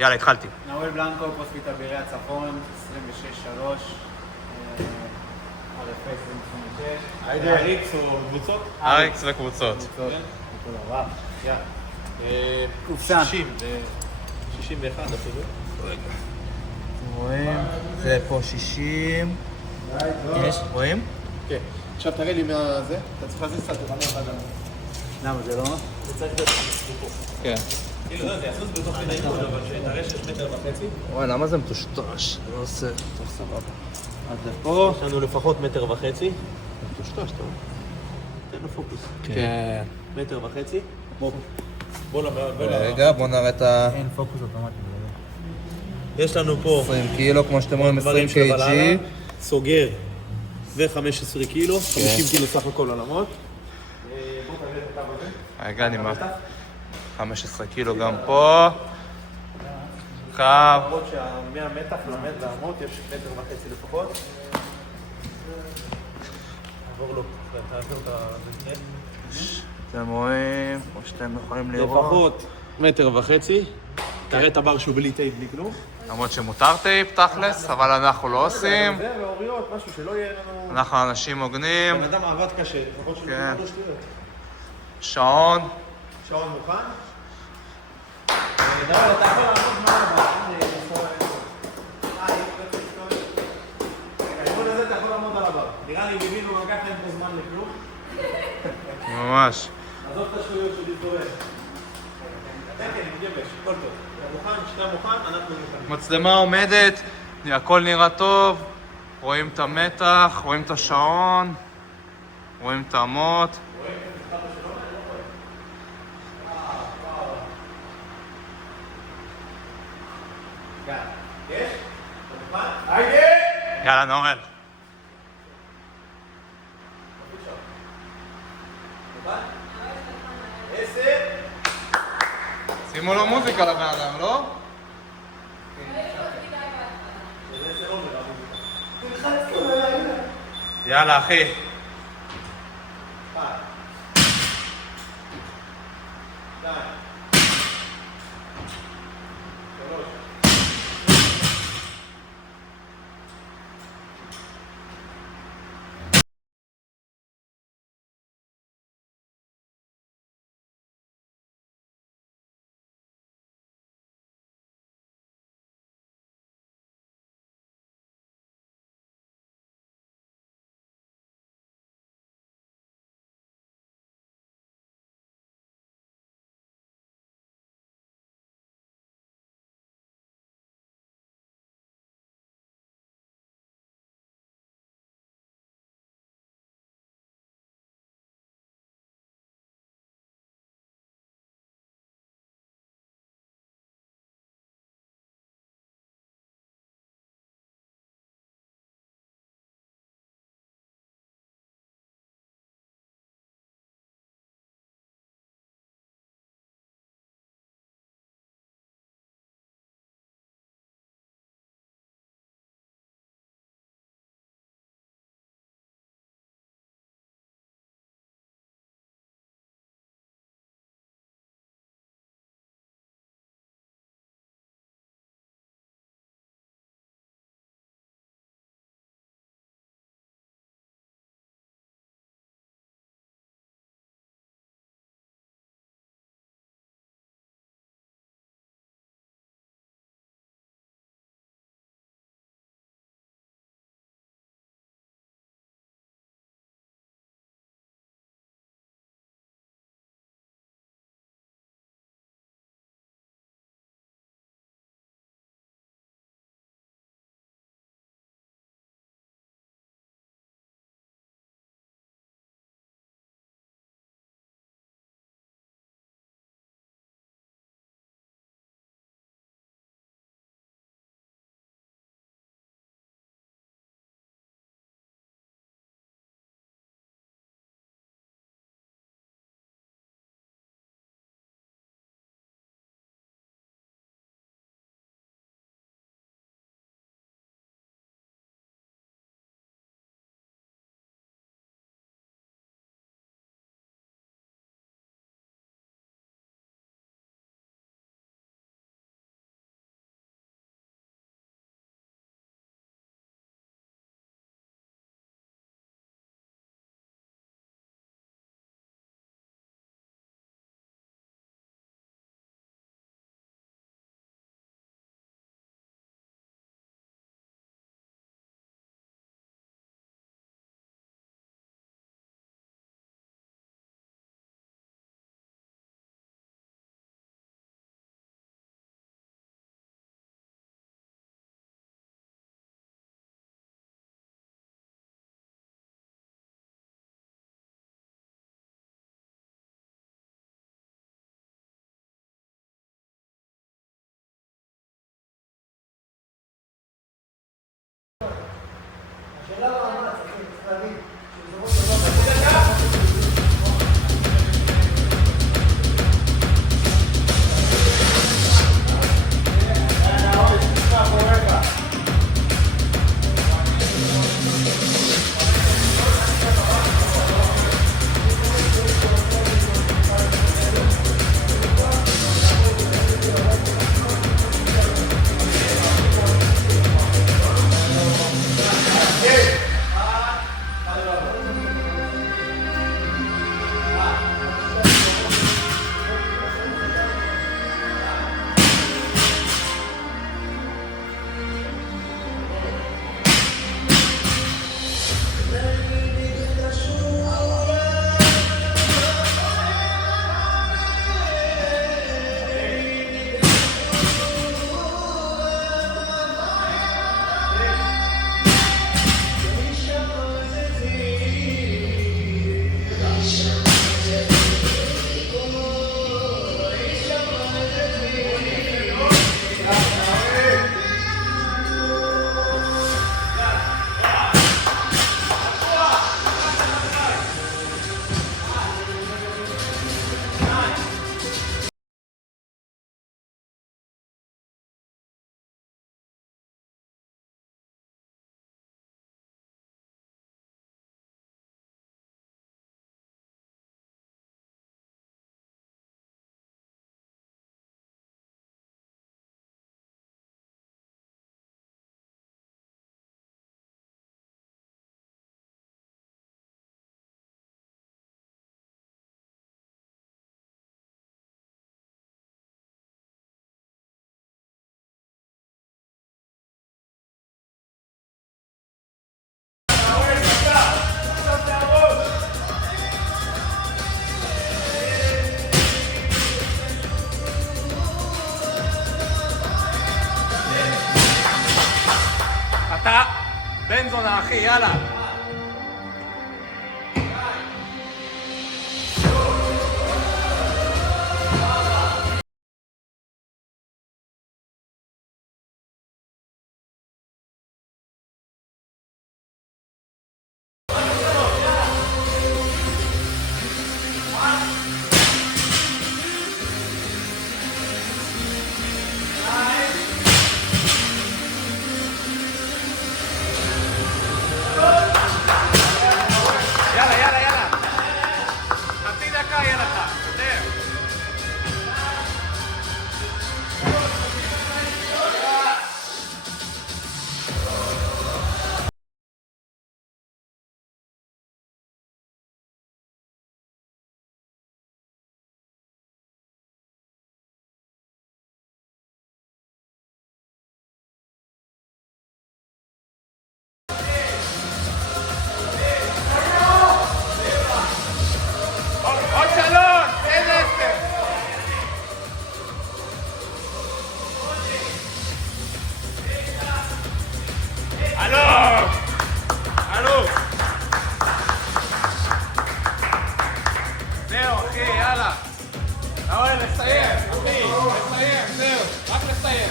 יאללה, התחלתי. נאואל בלנקו, קרוספיט אבירי הצפון, 26-3, RFS 26. אריקס או קבוצות? אריקס וקבוצות. קופסה. 60, 61 אפילו. רואים? זה פה 60. יש? רואים? כן. עכשיו תראה לי מה זה. אתה צריך להזיז קצת, תראה אחד גם. למה זה לא? זה צריך להיות פה. כן. כאילו, לא, זה יעשו את זה בתוך כדי אימון, אבל שתראה 6.5 מטר. וואי, למה זה מטושטש? זה לא עושה... טוב, סבבה. עד לפה. יש לנו לפחות 1.5 מטר. מטושטש, אתה רואה? תן לו פוקוס. כן. 1.5 מטר. בוא רגע, בוא נראה את ה... אין פוקוס אוטומטי. יש לנו פה 20 קילו, כמו שאתם רואים, 20 דברים קג. סוגר ו-15 קילו, 50 קילו סך הכל עולמות. בוא תראה את הקו הזה. רגע, אני מה? 15 קילו גם פה. קו. למרות שהמתח לעמוד יש 1.5 מטר לפחות. עבור לו, תעביר את זה. אתם רואים, כמו שאתם יכולים לראות. לפחות 1.5 מטר. תראה את הבר שהוא בלי טייפ, בלי כלום. למרות שמותר טייפ תכלס, אבל אנחנו לא עושים. זה והאוריות, משהו שלא יהיה לנו... אנחנו אנשים הוגנים. בן אדם עבד קשה, לפחות שלא יהיה לנו שטויות. שעון. שעון מוכן. אתה יכול לעמוד מה הבא. האימון הזה אתה יכול לעמוד על הבר. נראה לי ביבינו לקח להם פה זמן לכלום. ממש. עזוב את השטויות של להתגורר. כן, מתגבש, הכל טוב. אתה מוכן, שאתה מוכן, אנחנו מוכנים. מצלמה עומדת, הכל נראה טוב. רואים את המתח, רואים את השעון. רואים את האמות. יש? אתה מוכן? היידה! יאללה, נורל. מוכן? 10. שימו לו מוזיקה לבן אדם, לא? יאללה, אחי. אתה בן זונה אחי, יאללה. לסיים, אחי, לסיים, זהו, רק לסיים.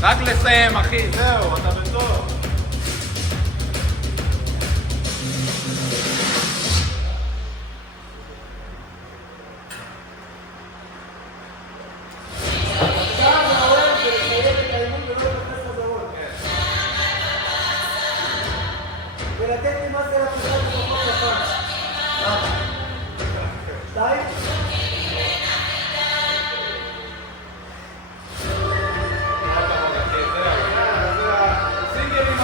רק לסיים, אחי, זהו, אתה בטוב. ולתת לי מה זה לפרשת במקום יפה. למה? שתיים? סינגלים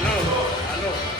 הלו, הלו.